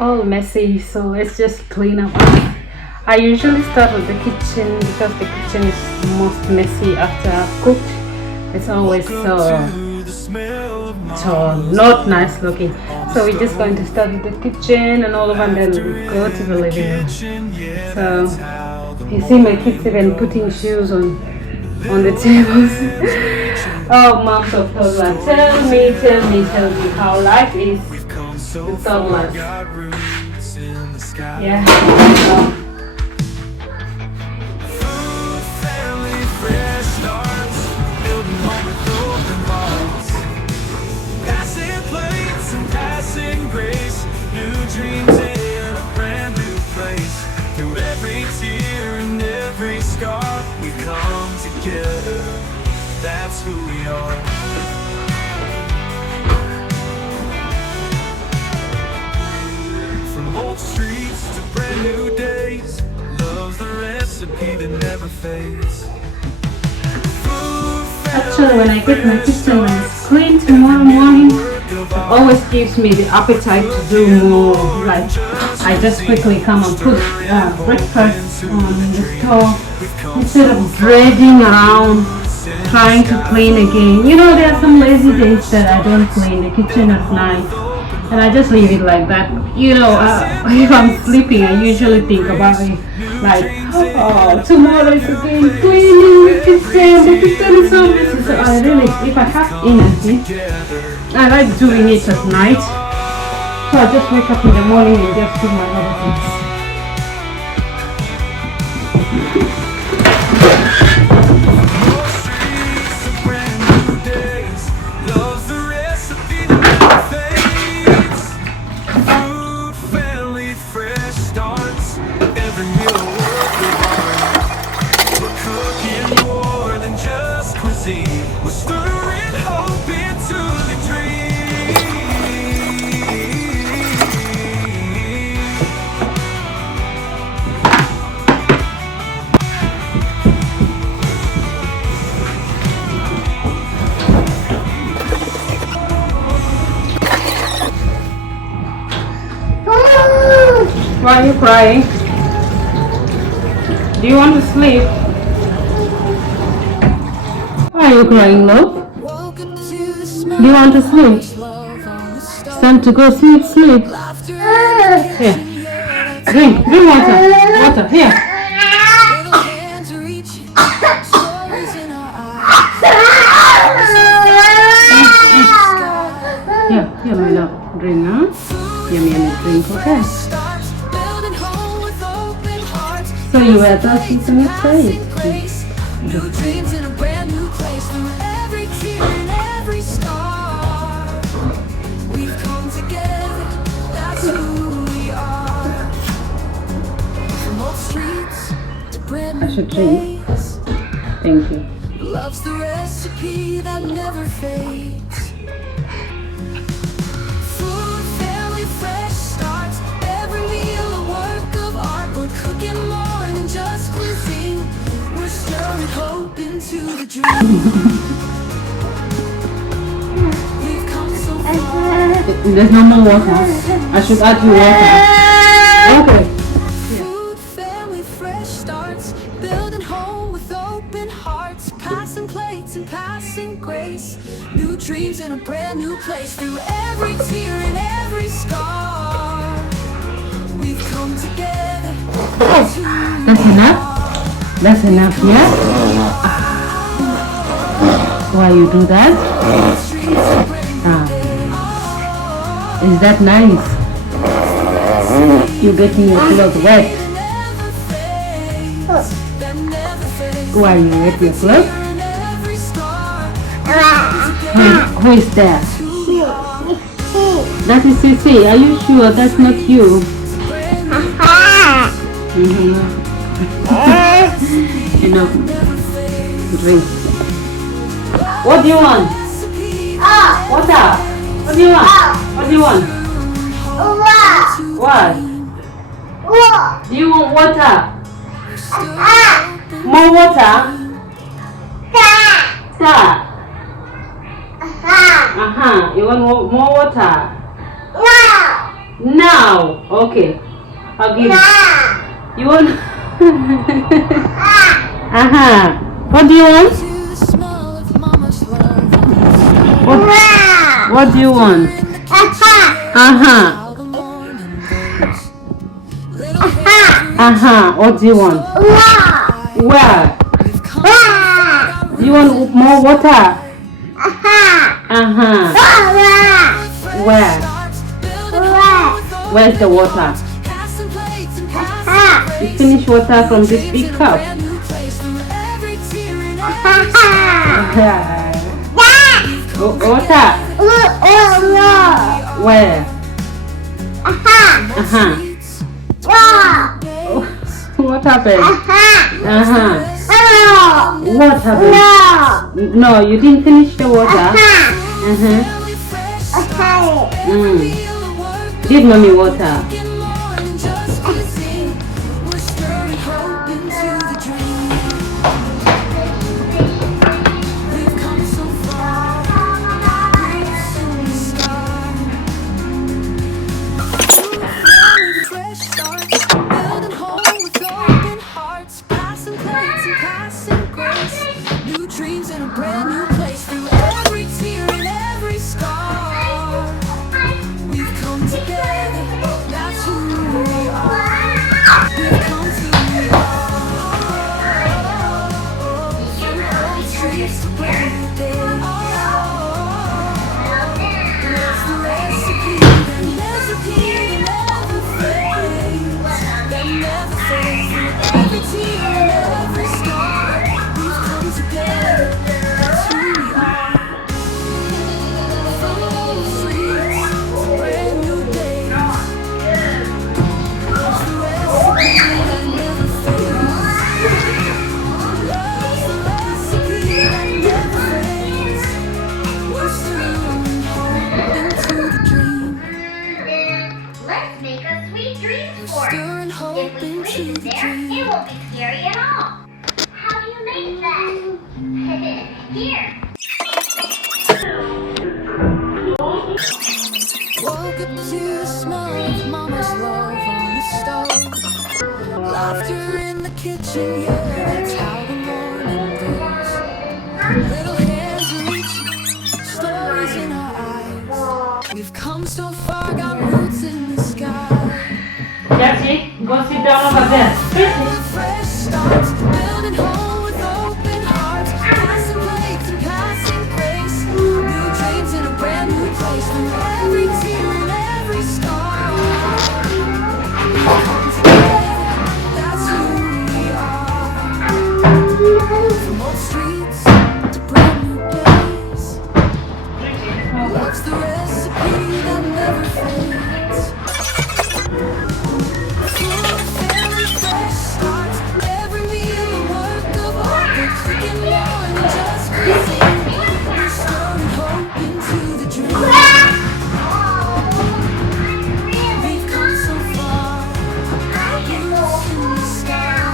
all messy, so let's just clean up. I usually start with the kitchen because the kitchen is most messy after I've cooked. It's always so not nice looking. So we're just going to start with the kitchen and all of, and then we go to the living room. So you see my kids even putting shoes on the tables. Oh, moms of toddlers, tell me how life is with toddlers. Yeah. Grace, new dreams in a brand new place. Through every tear and every scar, we come together. That's who we are. From old streets to brand new days, love's the recipe that never fades. Actually, when I get my kitchen when it's clean tomorrow morning, it always gives me the appetite to do more. Like, I just quickly come and put breakfast on the stove instead of dragging around trying to clean again. You know, there are some lazy days that I don't clean the kitchen at night, and I just leave it like that. You know, if I'm sleeping, I usually think about it like, oh, tomorrow is again cleaning the kitchen. The kitchen is so messy. So I really, if I have energy, I like doing it at night. So I just wake up in the morning and just do my other things. Why are you crying? Do you want to sleep? Why are you crying, love? Do you want to sleep? It's time to go sleep. Here. Drink water. Here. Here, my love. Drink, huh? Yummy drink, okay? So you were thirsty to meet New dreams in a brand new place. Through every tear and every scar, we've come together. That's who we are. From old streets to brand new place. Thank you. Love's the recipe that never fades. Food, family, fresh starts. Every meal a work of art. We're cooking more than just cuisine. We're stirring hope into the dream. We've come so far. There's no more water. I should add you water. Okay. Food, family, fresh starts. Building home with open hearts. Passing plates and passing grace. New dreams in a brand new place. Through every tear and every scar, we've come together. That's enough? That's enough, yeah? Why you do that? Is that nice? You getting your clothes wet? Why you wet your clothes? Who is that? That is Sissy. Are you sure that's not you? Enough. Drink. What do you want? Water. What do you want? What do you want? What? Do you want water? More water? Sir. You want more water? Now. Okay. I'll give you. You want? What do you want? To the smell of mama's love. What do you want? How the morning goes. Little hands What do you want? Where? we've come You want more water? Where? starts building home with open Where's the water? passing plates and passing You finish water from this big cup. brand new place from every tear and every scar. Water. Where? What happened? What happened? No, you didn't finish the water. Really fresh start. Mm. Feel the work Give mommy water. getting more than just cuisine. We're stirring hope into the dream. We've come so far. Roots in the sky. Fresh starts, building home with open hearts, passing plates and passing grace. New dreams in a brand new place through every tear and every scar. We've come together, that's who we are. We've come to we are. From old streets to brand new days. What's the recipe that never repeat, never fades, that never fades? Through every tear and every scar, we've come together, that's who we are. From old streets to brand new days. What's the recipe that never fades? Love's the recipe that never fades. We're stirring hope into the dream. Let's make a sweet dreams fort. Stirring hope If we into place it the there, dream. it won't be scary at all. How do you make that? Here. Woke up to the smell of mama's love on the stove. Laughter in the kitchen, yeah, that's how the morning goes. Little hands reaching, stories in our eyes. We've come so far, got roots in the sky. Jesse, go sit down over there. Fresh starts, building home with open hearts, passing plates and passing grace. New dreams in a brand new place through every tear and every scar. We come together, that's who we are. From old streets to brand new days. Love's the recipe that never fades. Family fresh starts, every meal a work of art. We're cooking more than just cuisine. We're stirring hope into the dream. We've come so far, roots in the sky.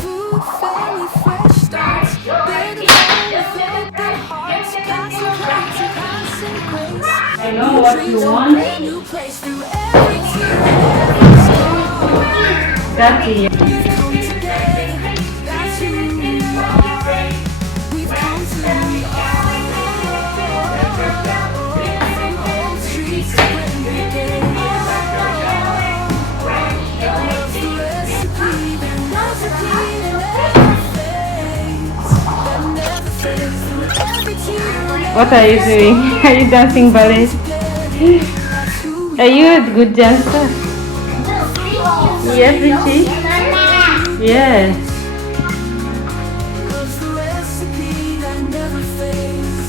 Food, family fresh starts, building home with open hearts, passing plates and passing grace. I know what you want. New place through every tear and every scar. That's it. We've come together, that's who we are. We've come to we are. From old streets to brand new days. Love's the recipe that never repeat and never fades. That never fades through every tear and What are you doing? Are you dancing ballet? that's who we Are you a good dancer? Yes, Richie? Yes. Love's the recipe that never fades.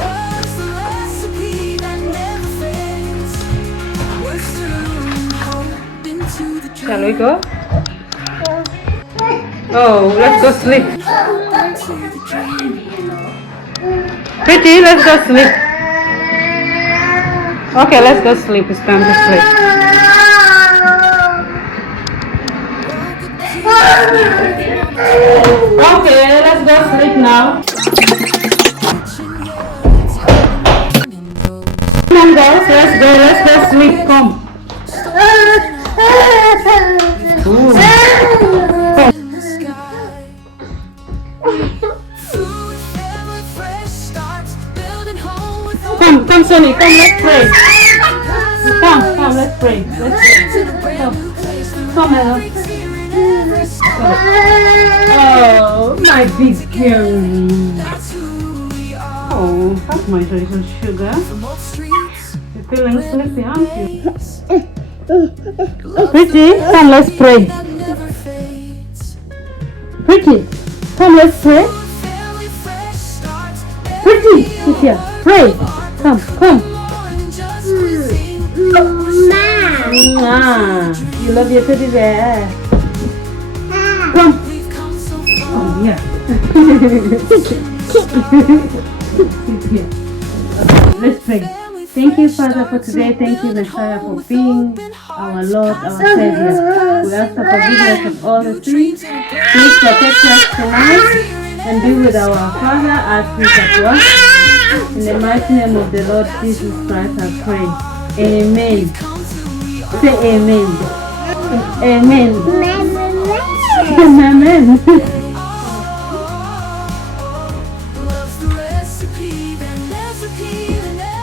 Love's the recipe that never fades. We're stirring hope into the dream. Shall we go? Oh, let's go sleep. Into the dream. Pretty, let's go sleep. Okay, let's go sleep. It's time to sleep. Okay, let's go sleep now. come, girls. Let's go. Let's go sleep. Come. Ooh. in the sky. Food, family, fresh starts, building home with Come, Sonny. Come, let's pray. Come, let's pray. Let's pray. to the brand new place. Come, Ella. Every star, Oh, my big girl. that's who we are. Oh, that's my little sugar. From old streets, You're feeling sleepy, aren't you? Pretty, come, let's pray. that never fades. Pretty, come, let's pray. Family, fresh starts, Pretty, sit here. Pray. Come. morning just breathing. Mwah. You love your teddy bear. Come. We've come so far. Oh, yeah. Sit here. Let's pray. Thank you, Father, for today. Thank you, Messiah, for being our Lord, our Savior. We ask for forgiveness of all the sins. Please protect us tonight and be with our Father as we at work. In the mighty name of the Lord Jesus Christ, I pray. Amen. Say amen. Amen. Amen.